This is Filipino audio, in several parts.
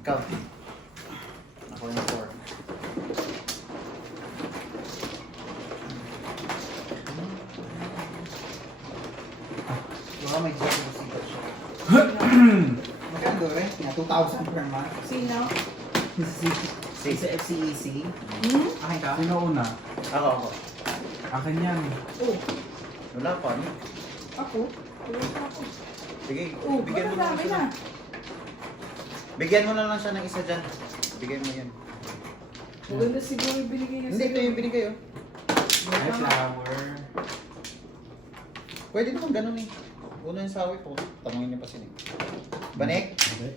Ikaw. Ako yung 4. Baka may job mo sikat siya. Magkano rin? 2,000 per month. Sino? Si FCEC. Hmm? Akin ka? Sino una? Ako. Akin yan. Oh, Wala pa. Ano? ako. Wala pa ako. Sige, Oh, bigyan mo na lang marami siya. na. Bigyan mo na lang siya ng isa dyan. Bigyan mo yan. Maganda siguro yung binigay niya Hindi, ito yung binigay oh. Ay, flower. Pwede naman ganun eh. Una yung sawi po. Tanungin niya pa siya eh. Banik? Hindi.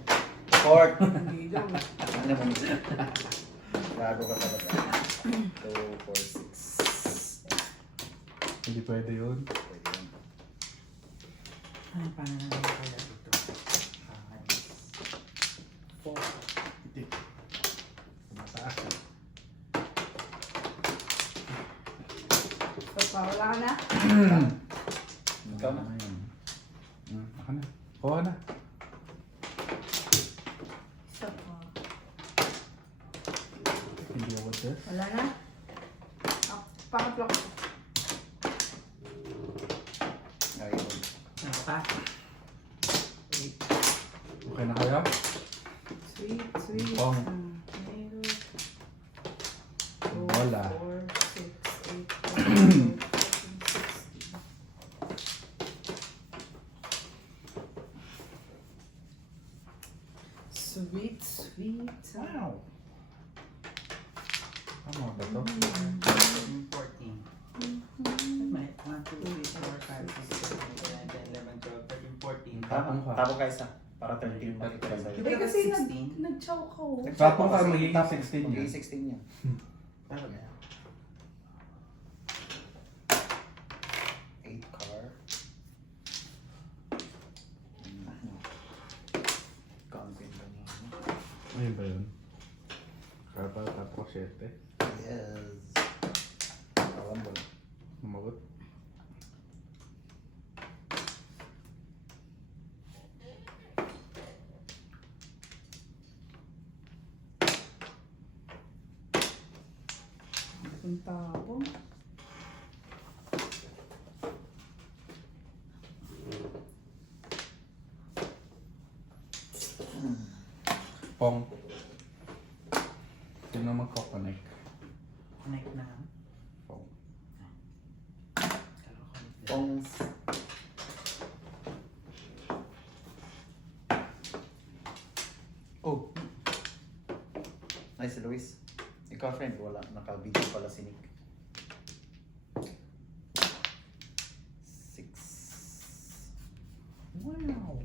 Court. Hindi daw. Ano mo? Bago ka talaga. 2, 4, 6. Hindi pwede yun. Pwede yan. Ay, paano naman kaya dito? 4. Hindi. Mataas. So, wala ka na? Ikaw na. Ako na. Kuha na. Isa pa. Hindi ako this. Wala na? Pangatlo ko. Ayun. Ano pa? Okay na kayo? Sweet. Pong. Wala. 4, 6, 8, 9, 10, 11, 12, 13, 14, 16. Sweet. Wow. Tama ba to? 14. May 1, 2, 3, 4, 5, 6, 7, 8, 9, 10, 11, 12, 13, 14. Tapong ka. Tapos ka isa. Para 13 makikita sa'yo. Hindi kasi 16. nag-chow ka oh. Tapos ka, Kasi magiging top 16 yun. Magiging 16 yan. Talaga. 8 car. Camping kanina. Ayun ba yun? Kapal tapos 7. Yes. Awan mo. Umabot. Ang tapon. Pong. Sino magkoconnect? Connect na. Pong. Pong. Oh. Ay, si Luis. Ikaw, friend, wala. Naka-video pala si Nick. 6. Wow.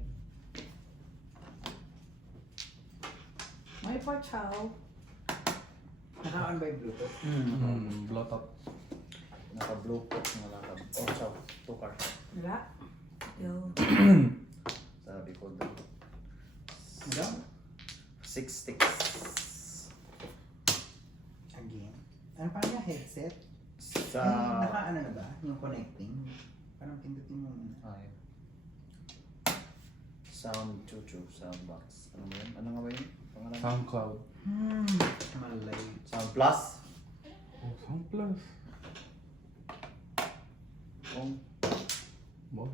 May pa-chow. Naka-on by Bluetooth. Blot up. Naka-bluetooth na lang. Oh, ciao. 2 car. Wala. Yo. Sabi ko doon. Ano? 6 sticks. Again. Ano pa niya? Headset? Sa... Naka-ano na ba? Yung connecting? Parang pindutin mo muna. Ay. Sound chuchu, sound box. Ano ba yun? Ano nga ba yun? Pangalan? SoundCloud. Malay. Sound plus. Oh, Sound Plus. Oh. Wow.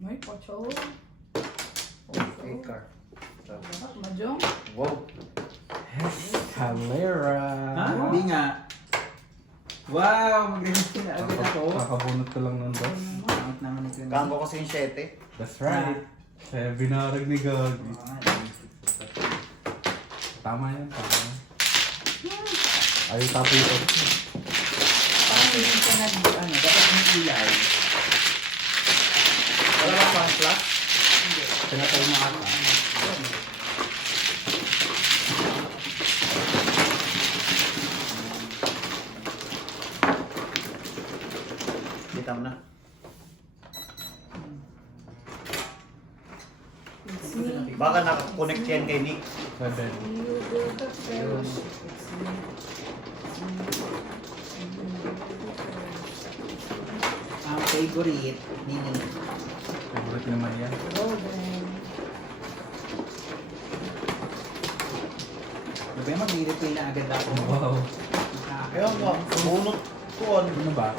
May pa-chow. Oh, 8 car. So, Majong. wow. Calera. Ha? Hindi nga. Wow! Mag-release na agad ako. Kakabunot ko lang nun, boss. Pangit naman ito. Kambo kasi yung 7. That's right. Kaya binarag ni Gagi. Tama yan, tama. Ayaw tapo ito. Parang hindi ka ano, dapat may ilay. Wala ba sound plus? Pinatay mo ata. Kita mo na. It's me. Baka nakakonect yan kay Nick. 7. You built a friend. It's me. Ang favorite, nini. Favorite naman yan. Go then. Kaya mag-replay na agad ako. Wow. Kaya nga, bunot ko Ano ba?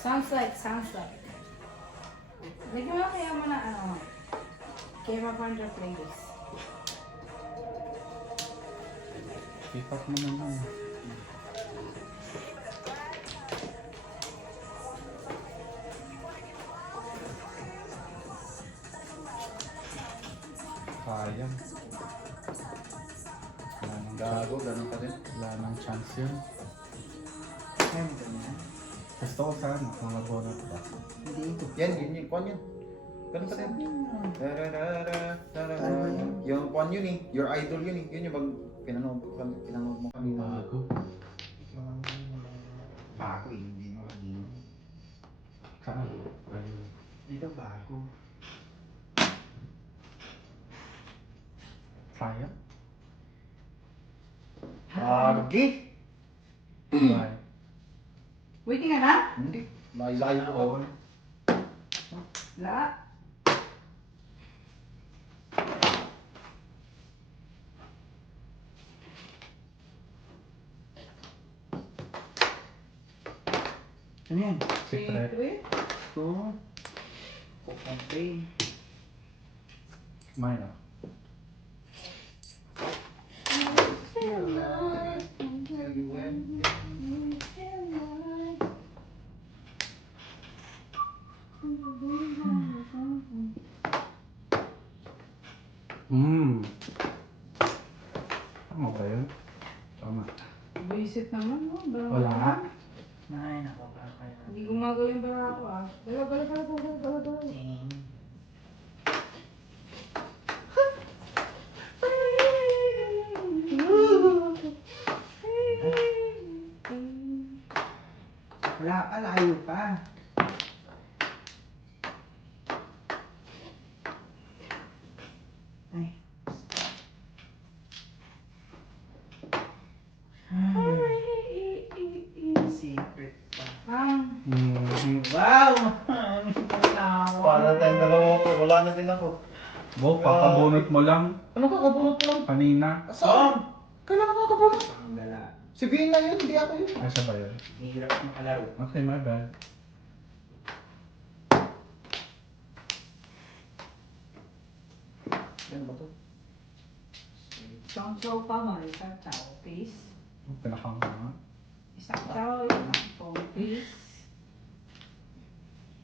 Sounds like. Lagyan mo kaya mo na ano. Kaya ma-partner playlist. K-pop mo naman. Sayang. Wala nang Gago, ganun pa rin. Wala nang chance yun. Kaya mo ganyan? Gusto ko sana, mga bonus ba? Hindi ito. Yan, yun, kwan yun. Ganun pa rin. Ano yun? Yung kwan yun eh, your idol yun eh. Yun yung pinanood mo kanina. Bago. Bago eh, hindi mo kanina. Saan? Dito bago. Sayang? Agi! Why? Waiting ka na? Hindi. Live ko. La. Ano yan? Secret. Ito. Kukumpay. Mine ah. Tama ba yun? Tama. Visit naman, no? Wala. Ay, nako, kakaya. Hindi gumagawa yung bara ako, ah. Dala. Wala pa, layo pa. Ay. Secret pa. Wow! Para tayong dalawa ko. Wala na din ako. Bo, pakabunot mo lang. Ano kakabunot mo lang? Kanina. Saan? Kailan ka kakabunot? Ang gala. Si Vina yun, hindi ako yun. Ay, siya ba yun? Hirap makalaro. Okay, my bad. Yan ba to? Isang sofa mo, isang tao, please. Pinakang nga. Isang tao, isang phone, please.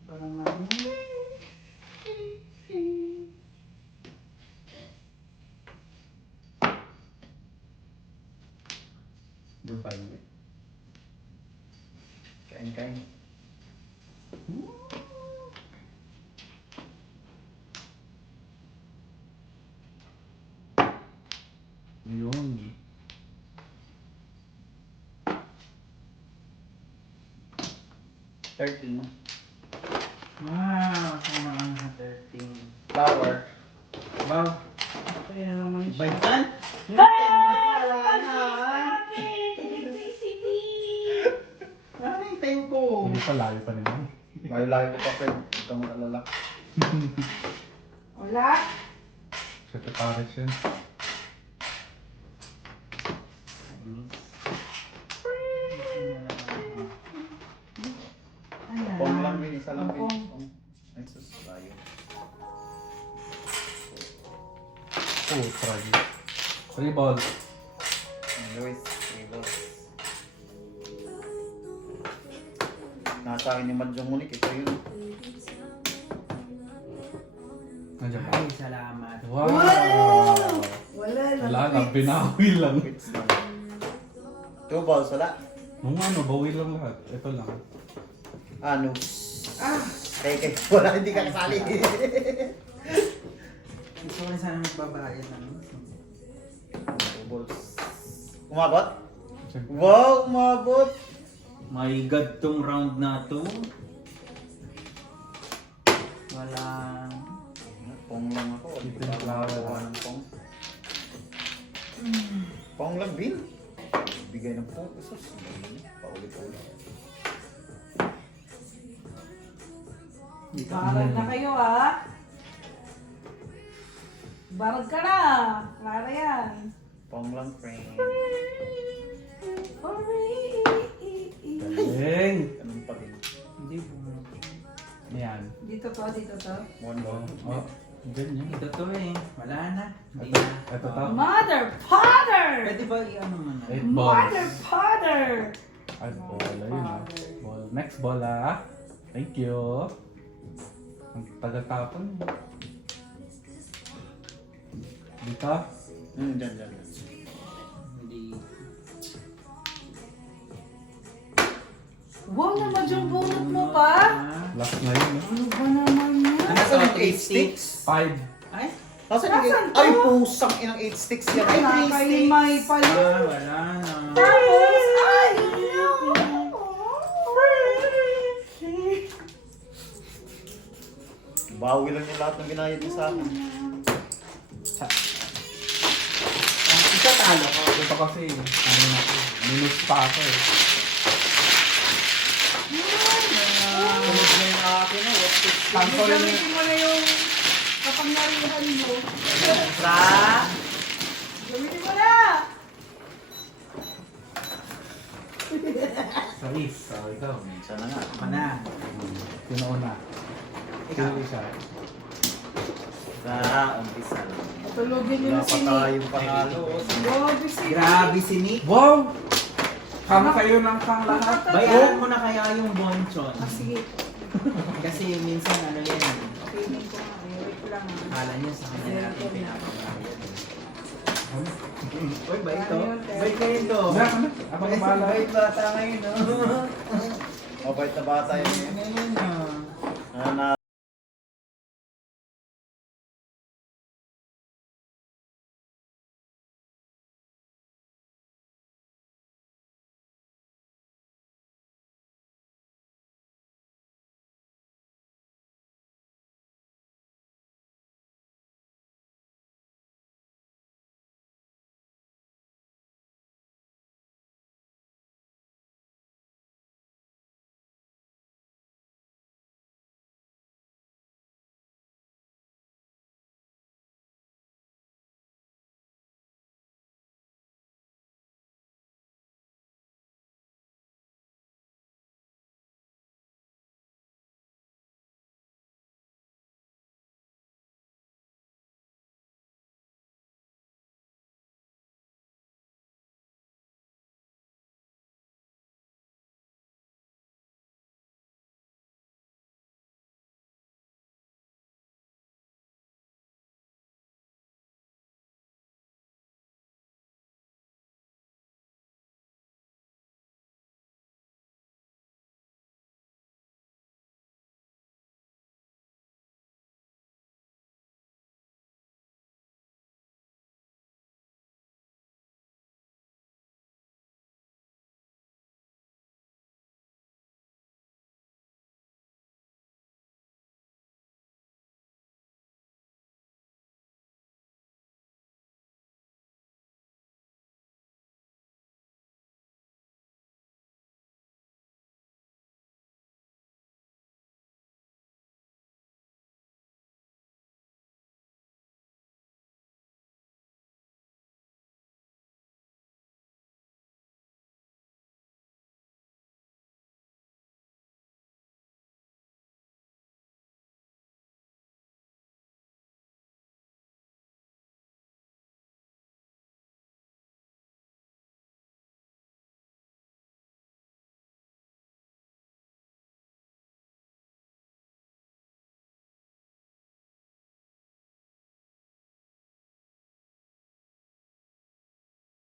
Parang namin. Dubai. Kain-kain. Yun. Thirteen. Wow! Ano ang 13? Flower. Wow! Kaya naman siya. Baitan? Ano yung time ko? Hindi pa layo pa nila. Layo-layo ko pa, friend. Huwag kang mag-alala. Wala. Siya to Paris yun. Pong lang din, isa lang din. Pong. Pong. Ay, sus, layo. Oh, try. 3 balls. Luis, tables. Nasa akin yung Madyong Munik, ito yun. Nandiyan ba? Ay, salamat. Wow! Wala Wala lang, binawi lang. Quits lang. 2 balls, wala. Nung ano, bawi lang lahat. Ito lang. Ano? Kay, wala, hindi ka kasali. Gusto ko rin sana magbabayad ng 2 balls. Umabot? Wow, umabot! My God, tong round na to. Wala. Pong lang ako. Hindi Ito pa yung flower. makakuha ng pong. Pong lang, Bin. Bigay ng pong. Sus, paulit-ulit. Barag na kayo, ha? Barag ka na. Clara yan. Pong lang, friend. Galing! Ganun pa din. Hindi po. Yan. Dito to, dito to. One ball. Oh, ganyan. Ito to eh. Wala na. Hindi Ito, na. ito to. Mother, father! Pwede ba i-ano mo na? 8 balls. Mother, father! Ay, bola yun ah. Ball. Next bola. Thank you. Ang taga-tapon. Dito. Dyan. Hindi. Wow, naman yung bunot mo pa? Last na yun. Ano ba naman yan? Ano Nasaan to? yung 8 sticks? 5. Ay? Nasaan Nasaan yung to? Ay, pusang inang 8 sticks yan. Ay, 3 sticks. Nakakaimay pala. Wala na. Tapos, ay, no! Bawi lang yung lahat ng binayad niya sa akin. Isa talo ko. Ito kasi, ano na ako, minus pa ako eh. Tulog na yung akin na. What's this? Cancel yun. Gamitin mo na yung kapangyarihan mo. Sa? Gamitin mo na! Sa is. So, ikaw. Sana nga. Ako na. Sino una? Ikaw. Sino isa? Sa umpisa lang. Patulogin nyo Wala na pa si Nick. tayong panalo. Grabe si Nick. Grabe si Nick. Wow! Kama kayo ng kang lahat. Bayaran mo na kaya yung bonchon. Ah, sige. Kasi minsan ano yan. Feeling ko nga. Wait ko lang. Akala niya sa kanya natin pinapabayad. Uy, bait to. Bait kayo to. Wala ka na. Ako na bahala. Bait bata ngayon, no? Mabait na bata yun. Ngayon, no? Na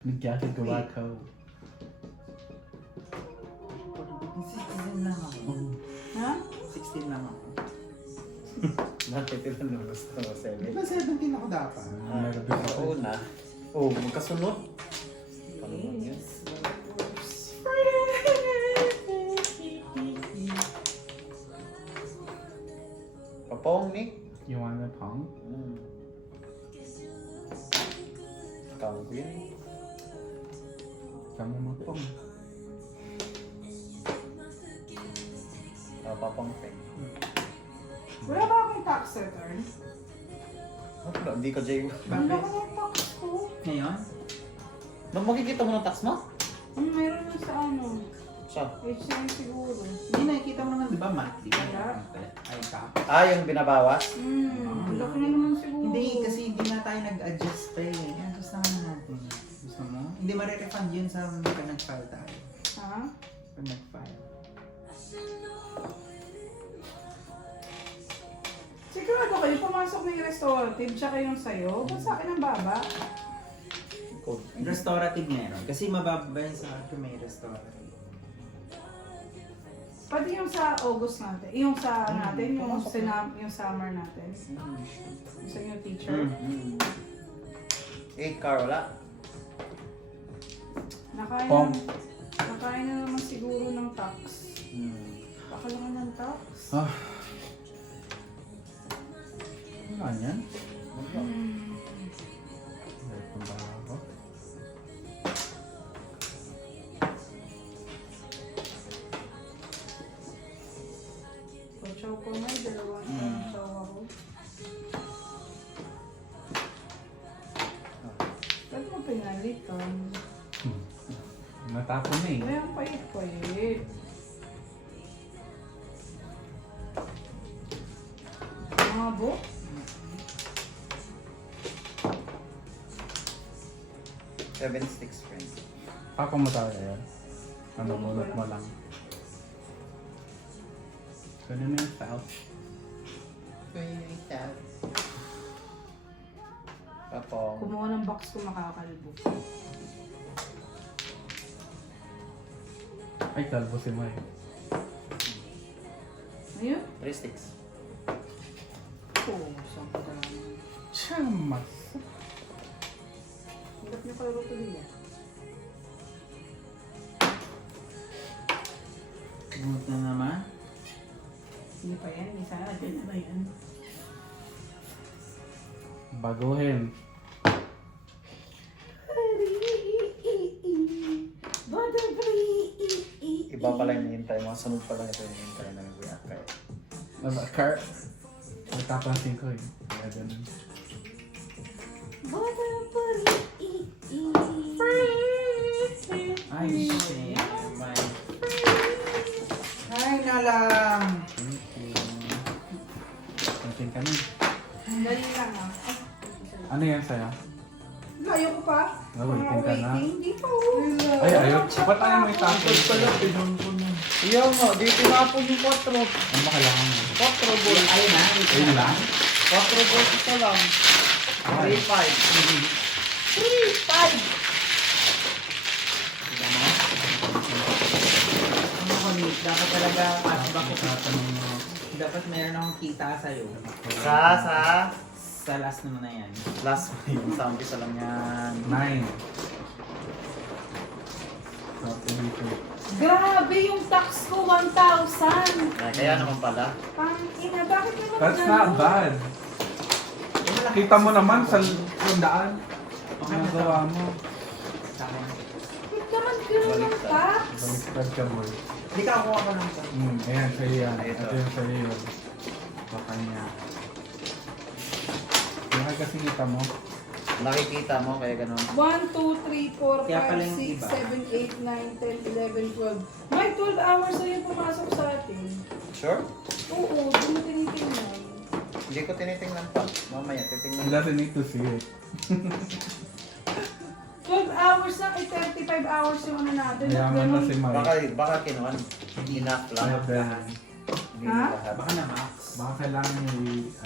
Nagyakid ko ako. Sixteen lang ako. Ha? 16 lang ako. Bakit ilan na gusto mo? Di 7? ba 17 ako dapat? Meron din ako. Oo na. Oh, magkasunod. Paano man yun? Papong, Nick. You wanna pong? Tawag ko yun. Kamu mo pong. Papong thing. Wala ba akong tax return? Hindi ka, Jay. Ang laki ng tax ko. Ngayon? Nung makikita mo ng tax mo? Mayroon na sa ano. Siya. HCM siguro. Hindi nakikita mo naman, di ba, monthly? Wala. Ay, ka. Yung binabawas? Ang laki na naman siguro. Hindi, kasi hindi na tayo nag-adjust pa eh. Yan, gusto naman natin. Gusto mo? Hindi ma-refund yun sa pag nag-file tayo. Ha? Pag nag-file. Sigurado kayo, pumasok na yung restorative tsaka yung sayo. Ba't sa akin ang baba? Code. Restorative meron. Kasi mababa yun sa akin may restorative. Pati yung sa August natin. Yung sa natin, yung summer natin. Yung sa new teacher. Mm. 8 car, wala? Pom. Nakain na naman siguro ng tax. Baka lang ng tax. Ah. Ano yan? Meron ba ako? So, chow ko may dalawang chow ako. Ba't mo pinalitan? Natapon na eh. Ay, ang pait-pait. Mga book? Seven sticks, friend. Papa mo tayo yan. Ano, bunot mo lang. Ganun na yung south. Papong. Kumuha ng box ko makakalbo. Ay, kalbo si May. Ayun? 3 sticks. Oo, saan ka na naman. Chamas. Hirap niyo kalbo ko nila. Bunot na naman. Hindi pa yan, isa na dyan na ba yan? Baguhin. Iba pala yung hintay mo. Sunod pala ito yung hintay na yung buyak kayo. Car. Nagkapansin ko eh. Kaya ganun. Ay, shit. Bye. Ay, nalang. Thank you. Pansin ka na. Dali lang ah. Ano yan sa'yo? Layo ko pa. Waiting ka na. Hindi pa oh. Ay, ayun. Ba't tayo may tapos pala? Iyaw mo, di tinapon yung 4. Ano ba kailangan mo? 4 balls. Ayun na. Ayun lang? 4 balls ito lang. 3, 5. 3, 5! Ano ko, Nick? Dapat talaga cashback ko. Tatanong mo. Dapat meron akong kita sa'yo. Sa last naman na yan. Last one yung sa umpisa lang yan. 9. Not dito. Grabe yung tax ko, 1,000! Kaya naman pala. Pangina, bakit naman That's ganun? not bad. Kita mo naman sa daan. Okay na Nagawa mo. Sa akin. Bakit naman ganun yung tax? Baliktad ka boy. Hindi ka kuha ko lang ito. Ayan, sa'yo yan. Ito. Ito yung sa'yo yun. Baka niya. Bakit kasi kita mo? Nakikita mo, kaya ganun. 1, 2, 3, 4, Kaya pala 5, yung 6, iba. 7, 8, 9, 10, 11, 12. May 12 hours na yung pumasok sa atin. Sure? Oo, doon mo tinitingnan. Hindi ko tinitingnan pa. Mamaya, titingnan. He doesn't need to see it. 12 hours na, 35 hours yung ano natin. Mayaman na si Mike. Baka kinuhan. Enough lang. Kaya dahil. Hindi Ha? lahat. Baka na max. Baka kailangan niya ano, 4,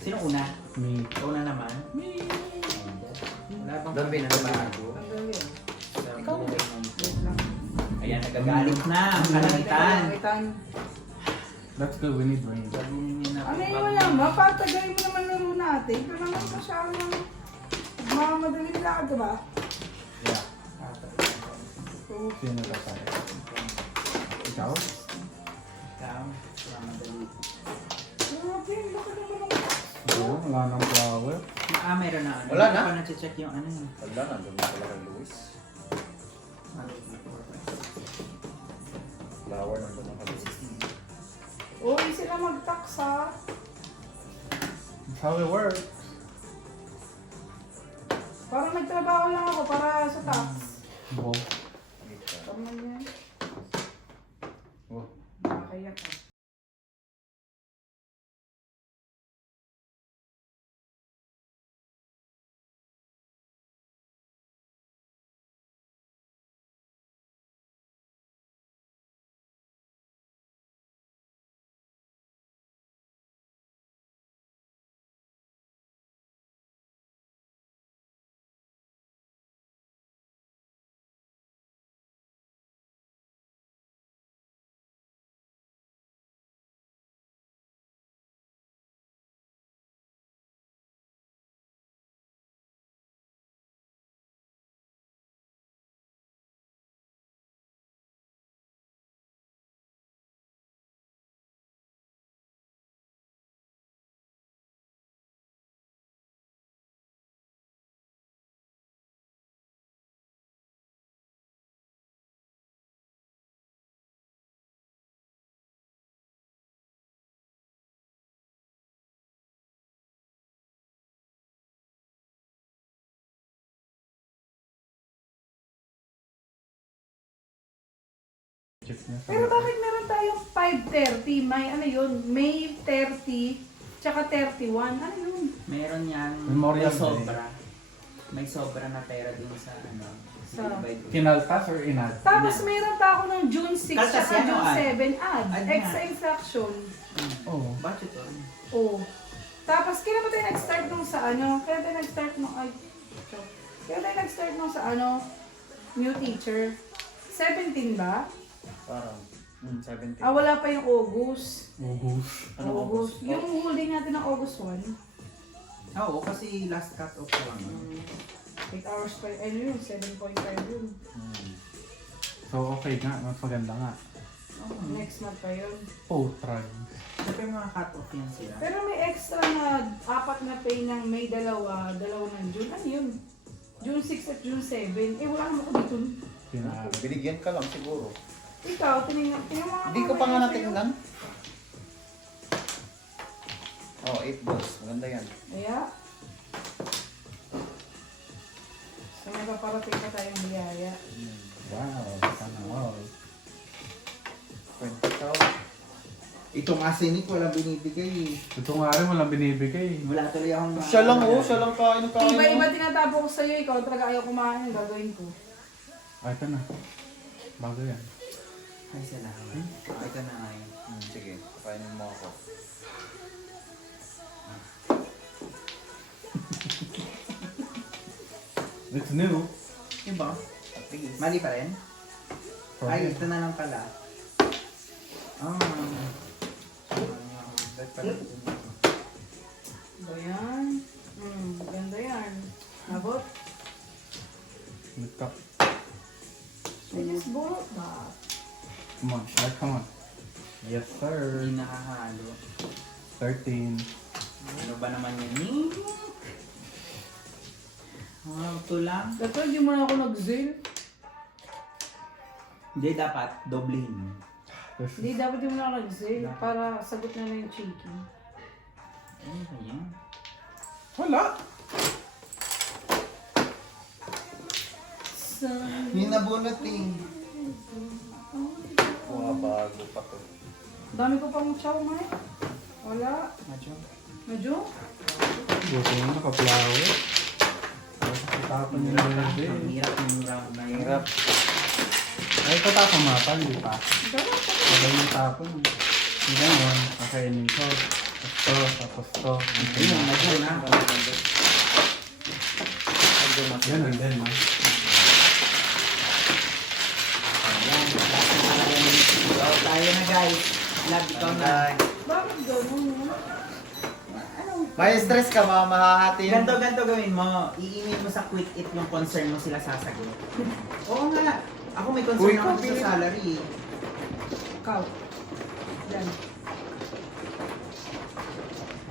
6, Sino una? Me. Ikaw na naman. Wala bang Don't be bago? Ang galing. Ikaw. Wait lang. Ayan, nagagalit na ang kalangitan. Kalangitan. That's good, we need rain. Sabihin niya na Ano yun mo lang ba? Patagay mo naman laro natin. Pero naman masyadong madaling lakad ka ba? Yeah. So, Sino na tayo? Ikaw? Ikaw, madali. grabe, laki naman ang Oo, wala nang flower. Meron na. Wala na? Hindi pa na-check yung ano yun. Wala na, doon na pala kay Luis. Flower na doon na kay Luis. Uy, sila mag-tax ha. That's how it works. Parang nagtrabaho lang ako para sa tax. Wow. Tama yan. Oh, Nakakayak ka. Pero bakit meron tayong 5:30? May ano yun? May 30, tsaka 31. Ano yun? Meron yan. Memorial May Day. sobra. May sobra na pera dun sa ano. Sa- Kinaltas or inad? Tapos meron pa ako ng June 6 Kaltas tsaka yan, June no, ad? 7 ad. Ad nga. Extra infraction. Oo. Bakit to? Oo. Tapos kailan ba tayo nag-start nung sa ano? Kailan tayo nag-start nung kailan tayo nag-start nung sa ano? New teacher. 17 ba? parang 17. Ah, wala pa yung August. Ugus. Ano August? Yung holding natin ng August 1. Oo, kasi last cut off ko lang. 8 hours pa ano yun? 7.5 yun. So okay nga, mas maganda nga. Next month pa yun. Potrag. Siyempre mga cut off yan sila. Pero may extra na 4 na pay ng May dalawa ng June. Ano yun? June 6 at June 7. Eh, wala naman ako dito. Pinaaral. Binigyan ka lang siguro. Ikaw, tinignan mo. Hindi ko pa nga natingnan. Oh, 8 balls. Maganda yan. Kaya, so may paparating na tayong biyaya. Wow, sana all. 20,000. Itong asinik wala binibigay. Ito nga rin walang binibigay. Wala tuloy akong Siya lang oh, siya lang kain ng kain. Iba-iba tinatapo ko sa'yo, ikaw talaga ayaw kumain, yung gagawin ko. Ay, ito na. Bago yan. Ay, salamat. Ito na ngayon. Sige, kainin mo ako. It's new. Diba? At least. Mali pa rin? Ay, ito na lang pala. Ba't pala ito? Ba yan? Ganda yan. Nabot? Look up. I just bought that. Come on, Shaq, come on. Yes, sir. Hindi nakahalo. 13. Ano ba naman yun? Ito lang. Dato, hindi mo na ako nag-zeal. Hindi, dapat doblehin. Hindi, dapat hindi mo na ako nag-zeal para sagot na yung chicken. Ano ba yan? Wala. Yung nabunot eh. Mga bago pa to. Dami ko pang chow man eh. Wala. Medyo. Medyo? Buti mo naka-flower. Tapon yung verde. Ang hirap ng round na yun. Hirap. Ay, ito tapon mapa, hindi pa. Dapat. Sabay yung tapon. Hindi naman, kakainin ko. Tapos to, tapos to. Ayun, nag-go na. Ganun din, no? Ayan, lahat na talaga yun. So, tayo na guys. Love, ikaw na. Bakit gano'n? May stress ka, mahahati yun. Ganto gawin mo. I-email mo sa Quick It yung concern mo sila sasagot. Oo nga. Ako may concern Uy, ako sa kapili. salary eh. Ikaw. Yan.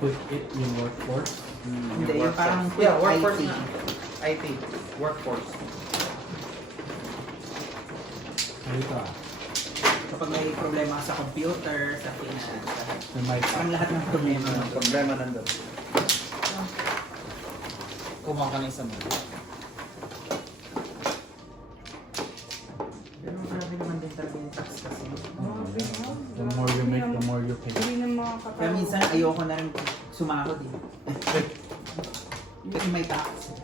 Put it yung workforce. Hindi, yung parang quick Yeah, workforce IT. na. IT. Workforce. Dito ah. Kapag may problema ka sa computer, sa finance, May mic. parang lahat ng problema. Ang problema nandun. Kumuha ka na isa mo. Pero grabe naman din talaga yung tax kasi. The more you make, the more you pay. Hindi ng mga katao. Kaya minsan ayoko na rin sumakot eh. Kasi may tax.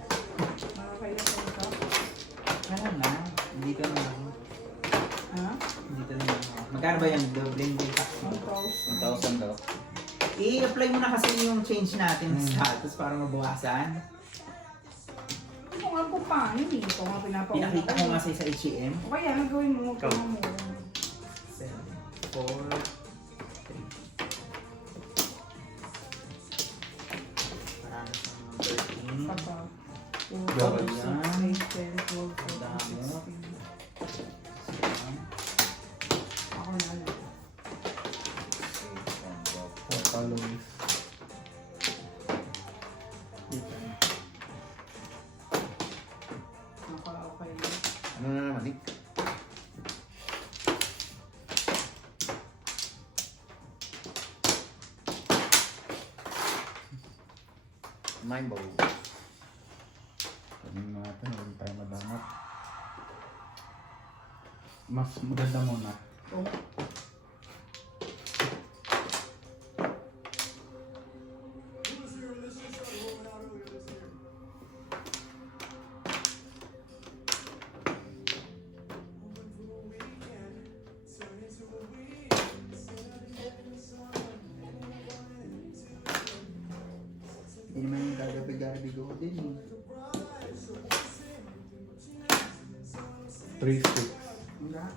Nakakaiyak ka. Kaya na, hindi ka naman. Ha? Hindi ka naman. Magkano ba yung blending tax mo? 1,000 daw. I-apply mo na kasi yung change natin ng status para mabawasan. Ito nga kung paano eh. Ito nga pinapauna. Pinakita ko nga sa H&M. O kaya, gawin mo. Ikaw. Mo. 7, 4, 3. Parang sa 13. Papa. Grabe 2, 6, 8, 10, 12, 14, 16. Ako na lang. Followers. Okay. Ano na naman, Nick? Mind bowl. Sabihin mo natin, huwag tayo madamat. Mas maganda muna. Oh. Hindi naman yung gagabi-gabi ko din eh. 3 sticks. Wala.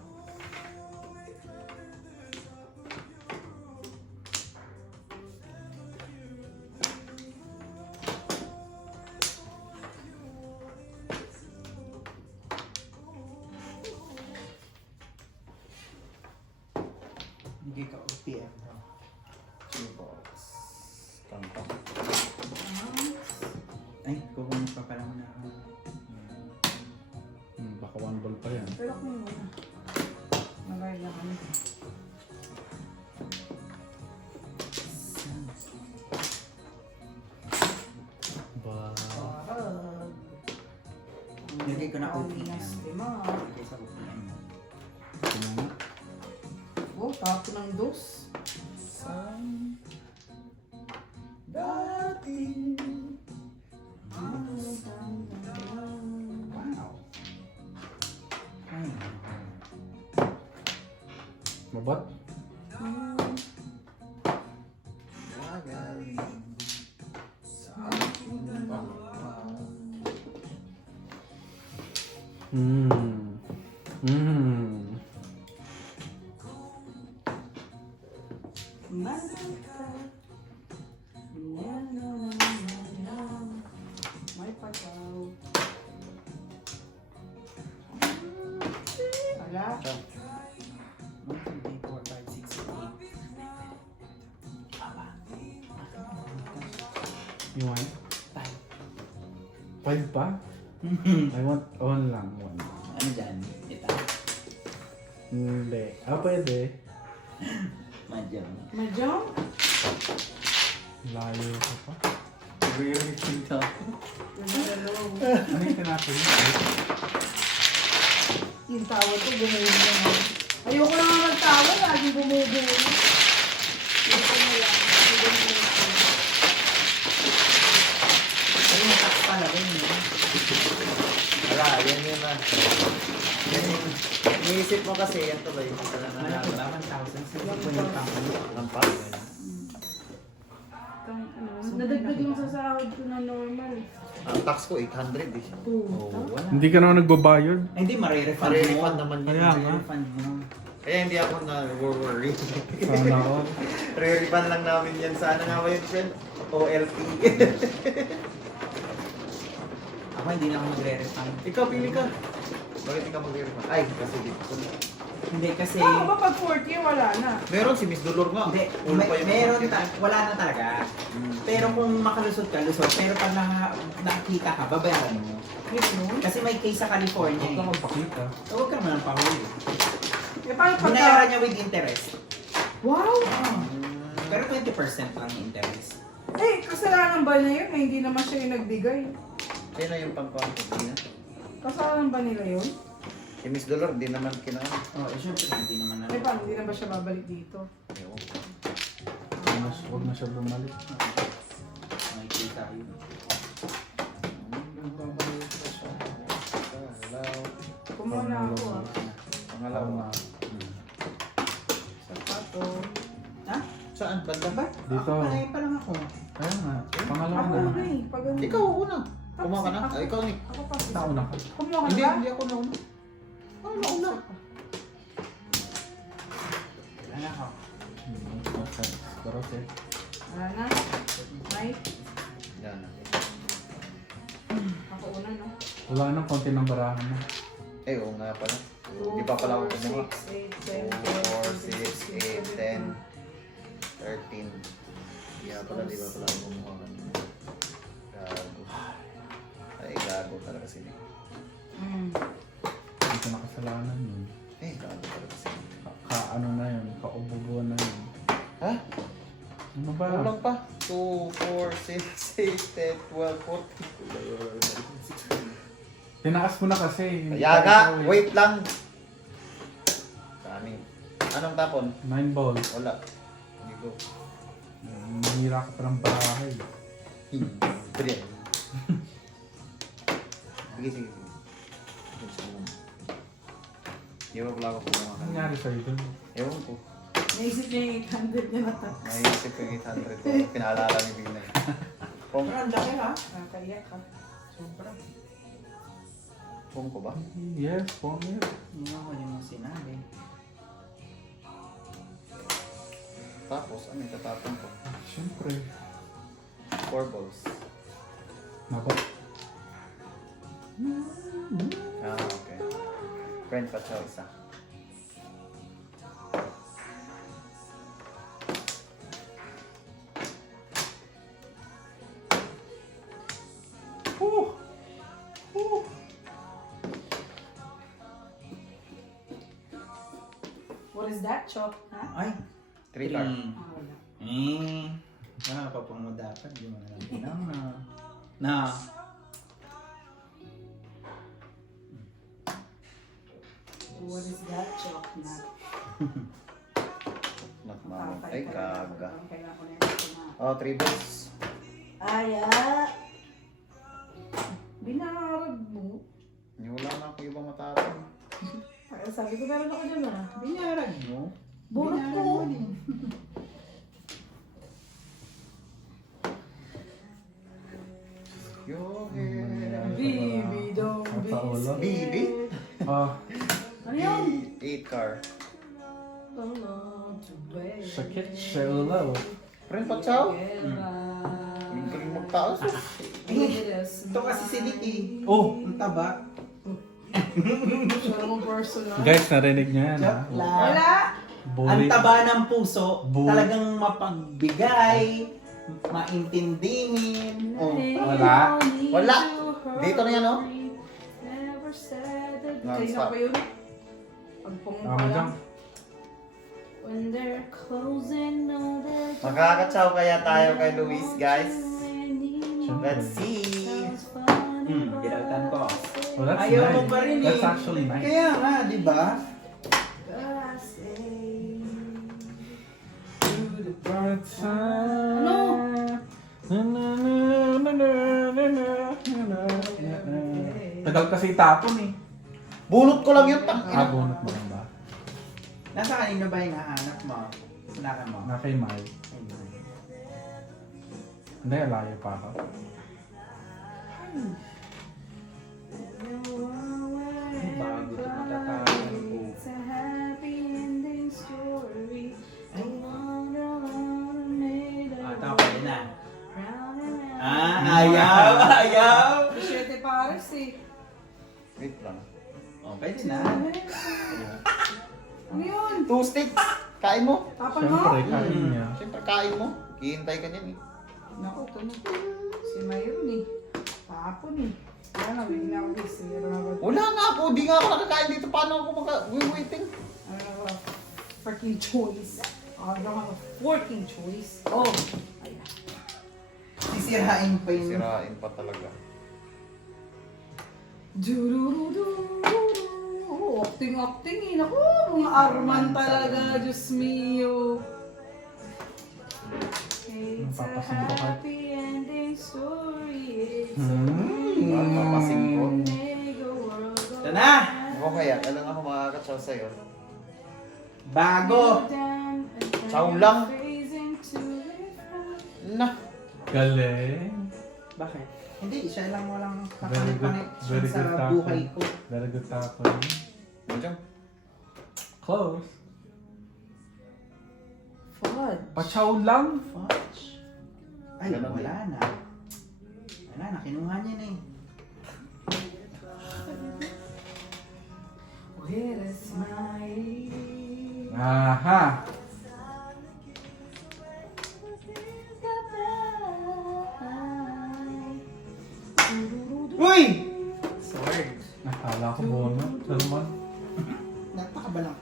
Hindi ka OPM bro. Shoebox. Kangkang. Ay, kukunin pa pala mo na ako. Baka 1 ball pa yan. Pero kung muna. Nagay na kami. Ba... Nilagay ko na OPM. Lima. Nilagay sa OPM. Ito na nga. Oh, tapo ng dos. Wow. Ay. Mabat? Mmm. Mmm. May pataw. Wala. 1, 2, 3, 4, 5, 6, 8. You want? 5 pa? I want 1 lang. 1. Ano dyan? Ito. Hindi. Pwede. Madyang. Mahjong? Layo ka pa. Siguro yung tinta. Ano yung tinapin? Yung tawa to, bumubuo naman. Ayoko na nga magtawa, lagi bumubuo. Ayoko na yan. Ay, yung tax pala rin eh. Wala, yan yun na. Yan yun. Iniisip mo kasi, yan tuloy. Malaki ba? 1,000. Sige po yung pang Lampas. Nadagdag lang sa sahod ko na normal. Ang tax ko 800 eh. Puta. Wala. Hindi ka naman nagbabayad. Ay, hindi, marerefund mo. Pare-refund naman yun. Kaya nga. Marerefund mo. Kaya hindi ako na-worry. Sana all. Re-refund lang namin yan sa ano nga ba yun, friend? OLT. Ako hindi na ako magre-refund. Ikaw, pili ka. Bakit ikaw mag-refund? Ay, kasi dito. Hindi kasi... Ako ba pag 40 wala na? Meron si Miss Dolor nga. Hindi, Ulo pa yung meron, market. wala na talaga. Pero kung makalusot ka, lusot. Pero pag nakakita ka, babayaran mo. Ganun? Kasi may case sa California Huwag ka eh. magpakita. So, huwag ka naman ang pahuli. Eh, paano pagka... Binayaran niya with interest. Wow! Pero 20% lang yung interest. Eh, kasalanan ba na yun? Eh, hindi naman siya yung nagbigay. Sino yung pang-contact niya? Kasalanan ba nila yun? Si Miss Dolor, di naman kinaan. Oo, syempre hindi naman Eh, paano? Hindi na ba siya babalik dito? Ewan. Huwag na siya bumalik. May case tayo. Kumuha na ako ah. Pangalaw na. Sapato. Ha? Saan? Banda ba? Dito. Ay, pa lang ako. Kaya nga. Pangalawa Ako na. na eh. Pag ano. Ikaw, una. Kumuha ka na? Ako. Ay, ikaw, Nick. Ako pa. Nauna ka. Kumuha ka na Hindi, ba? hindi ako nauna. Ano nauna? Wala ako. Pero okay. Wala na. May. Yan na. Ako una no. Wala nang konti ng barahan mo. Eh, oo nga pala. Di pa pala ako kumuha. 2, 4, 6, 7, 4, 6, 8, 10, 13. Yeah, pala, di ba pala ako kumuha kanina? Gago. Ay, gago talaga sila. Hindi ka nakasalanan yun. Eh, gago talaga sila. Ano na yun. Kaububuan na yun. Ha? Ano ba? Kulang pa. 2, 4, 6, 8, 10, 12, 14. Tinaas mo na kasi. Kaya nga, wait lang. Dami. Anong tapon? 9 balls. Wala. Hindi ko. Mahira ka pa ng bahay. Pwede. Sige, sige, sige. Di ba pala ako kumuha Ano kanina? nangyari sa'yo dun? Ewan ko. Naisip niya yung 800 niya na tax. Naisip ko yung 800 ko. Pinaalala ni Bina. Pong, Pero ang laki ha. Nakakaiyak ka. Sobra. pong ko ba? Yes, pong yun. Hindi ako yung mga sinabi. Tapos, ano yung tatapon ko? Siyempre. 4 balls. Nako. Ah, okay. Friend pa siya isa. What is that, Chok? Ha? Ay, 3 car. Ah, wala. Wala pa pang mo dapat. Di mo na lang tinama. Na. What is that, Chok? Na. Nakmamang. Ay, kaga. Kailangan ko na yun. Oh, 3 balls. Aya! Binarag mo. Wala na ako ibang matapon. Ay, sabi ko meron ako dyan ah. Binarag mo. Bunot ko. Binarag mo din. Your hair. Baby, don't be Papaulo. scared. Baby? Ah, Ano yun? 8 car. sakit sa ulo. Friend pa siya. Yung galing magtaas. Ito kasi si Nicky. Oh! Ang taba. Siya mong personal. Guys, narinig niyo yan ha? Joke lang. Wala! Ang Bully. taba ng puso, Bully. talagang mapagbigay, maintindihin. Oh. Wala. Wala. Dito na yan, oh. Never said that. Non-stop. Kanina pa yun. Pagpong Tama pa dyan. lang. When they're closing all their Makakatsaw kaya tayo kay Luis, guys. Siyempre. Let's see. Ginaltan ko. Oh, that's Ayaw nice. mo pa rin That's eh. actually nice. Kaya nga, di ba? Tagal kasi itapon eh. Bunot ko lang yun. Bunot mo lang ba? Nasa kanino ba yung hahanap mo? Sinakan mo? Na kay Mai. Hindi, layo pa ako. Bago ito matatakan ko. It's a happy ending story. I wanna make a Tama pa rin na. round and round. Ayaw! Ayaw! Siyete pares eh. Wait lang. Oh, pwede na. Ano yun? 2 sticks! Kain mo! Tapang mo? Siyempre, kain niya. Siyempre, kain mo. Hihintay ka niyan eh. Naku, ito na. Si Mayroon eh. Tapon eh. Kaya na, bigla ako guys. Meron ako. Wala nga ako. Di nga ako nakakain dito. Paano ako waiting? Ano na ako? Freaking choice. Ano ako? Working choice. Oh. Ayan. Sisirain pa yun. Sirain pa talaga. Dururururu. Acting eh. Naku, mga Arman talaga. Diyos mio. It's a Papasin ko kayo. happy ending story. It's a Papasin ko. mega world. Ito na! Ako kaya, alam ako makakatsaw sa'yo. Bago! Chow lang. Na. Galing. Bakit? Hindi, siya lang walang Very good. connection Very good sa tapo. buhay ko. Very good tapo. Medyo. Close. Fudge. Pachaw lang. Fudge. Ay, Ganun wala na. Wala na, kinuha niya na eh. Where is my... Aha. Uy! Sword. Nakala ko bono. Ito naman. Napaka lang.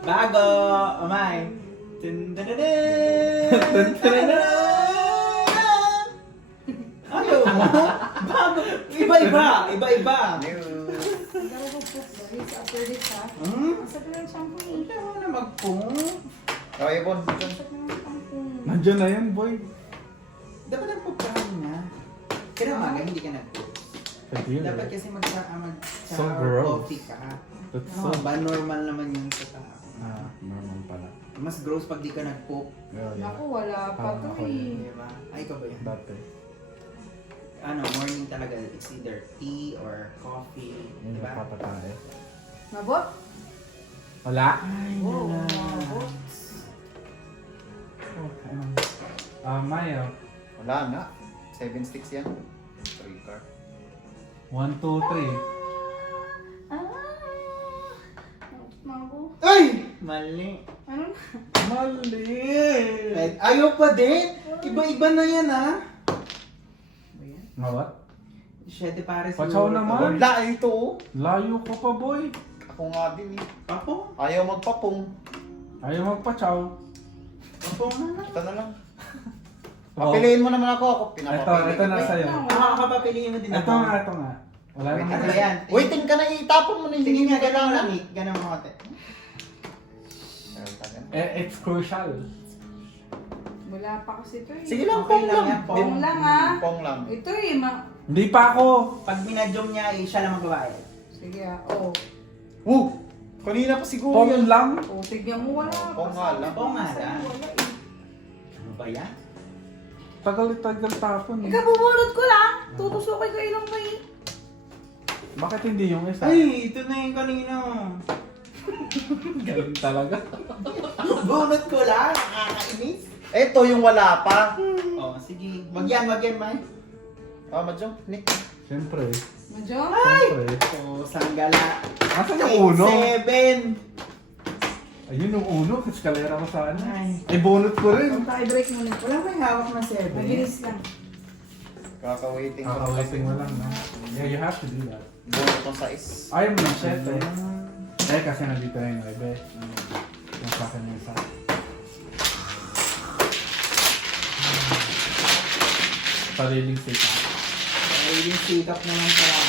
Bago! Umay! Ayaw mo? Bago! Iba-iba! Iba-iba! New. After this ha? Hmm? Masarap na yung shampoo eh. Ayaw na magpong. Okay, Bon. Masarap na yung shampoo. Nandiyan na yan, boy. Dapat ang puprahan na. Kaya umaga, hindi ka nag-cook. Pwede yun. Dapat eh. kasi So gross. coffee ka. That's No, so... ba normal naman yun sa tao. Normal pala. Mas gross pag di ka nag-cook. Yeah, yeah. Naku, wala pa Parang to ako yun. eh. Di ba? Ay, ikaw ba yan? Dati. Ano, morning talaga. It's either tea or coffee. Yun Di yung ba? patatay. Mabot? Wala. Ay, Oo, nala. mabot. Oh, kain lang. Mayo. Wala nga. 7 sticks yan. 3 card. 1, 2, 3. Mango. Ay! Mali. Ano na? Mali! Ay, ayaw pa din. Iba-iba na yan, ha? Ba yan? What? 7 pares. Pachaw siguro to. naman. Wala ito oh. Layo ko pa, boy. Ako nga din eh. Papo? Ayaw magpapong. Ayaw magpachaw. Papo na. Ito na lang. Oh. Papiliin mo naman ako. Ako pinapapili. Ito na kita. sa'yo. Ako kapapiliin mo din Ito nga. Wala Wait, naman. Ano yan? Waiting ka na itapon mo na. Tingin Hindi nga, mo ganun kailangan. lang, Nick. Ganun mo konti. It's crucial. Wala pa kasi ito eh. Sige lang, Okay pong lang lang. yan, pong. Pong lang ha. Pong lang. Ito eh, Hindi pa ako. Pag minadyong niya, siya lang magbabayad. Sige ah, oh. Woo! Kanina pa siguro Pong yan. lang. Oh, tignan mo wala. Pong nga lang. Pong nga lang. Wala eh. Ano ba yan? Tagal tapon eh. Ikaw, bubunot ko lang. Tutusukin ko ilong pa eh. Bakit hindi yung isa? Ay, ito na yung kanina. Galing talaga. Bunot ko lang. Nakakainis. Ito yung wala pa. Oh, sige. Wag yan, May. Ah, Madjong. Nick. Siyempre. Madjong? Siyempre. Oh, sanggala. Asan yung uno? 7. Ayun yung uno. Eskalera ko sana. Ay. Eh, bunot ko rin. Kung tayo break mo nito. Wala ko yung hawak na 7. Mabilis lang. Kaka-waiting ko. Kakawaiting mo lang, no? Yeah, you have to do that. Buo itong size. Ayaw mo ng chef eh. Eh, kasi nandito na yung iba eh. Yung sa akin yung isa. Ah. Sariling steak. Ay, yung sikap naman talaga.